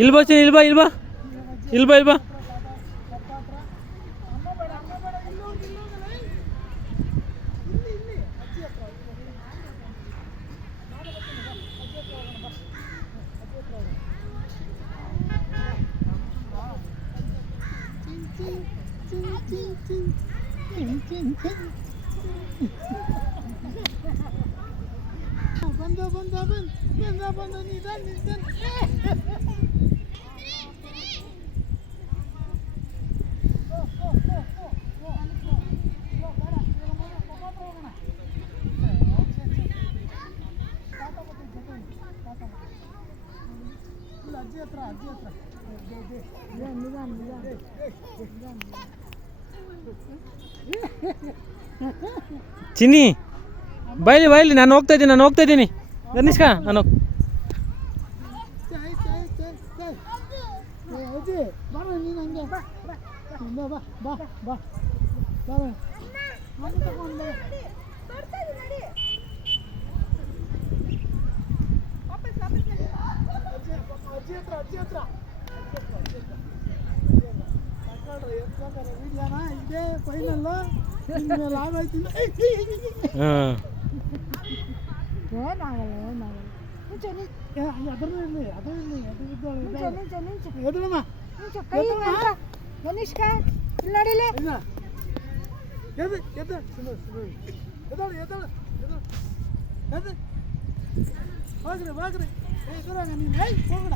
ಇಲ್ಲಿ ಬಾ ಚಿನಿ, ಇಲ್ಲಿ ಬಾ, ಇಲ್ಲಿ ಬಾ, ಇಲ್ಲಿ ಬಾ, ಇಲ್ಲಿ ಬಾ. ಬಂದ ನಿಧಾನ ನಿಧಾನ. ಅಜ್ಜಿ ಹತ್ರ ಚಿನ್ನಿ ಬೈಲಿ ಬೈಲಿ, ನಾನು ಹೋಗ್ತಾ ಇದ್ದೀನಿ ಗನಿಷ್ಕ, ನಾನು ಅಜ್ಜಿ ಬರ ನೀನು ಹಂಗೆ ಬಾ ತಗೊಂಡು ಅಜ್ಜಿ ಹತ್ರ ವಿಡಿಯೋನ ಇದೇ ಫೈನಲ್ಲು. ಲಾಭ ಆಯ್ತಿಲ್ಲ. ಗನಿಷ್ಕ ಇಲ್ಲಿ ನೋಡಿಲ್ಲ. ಬಾಗ್ರಿ ನೀನು ಹೋಗಣ.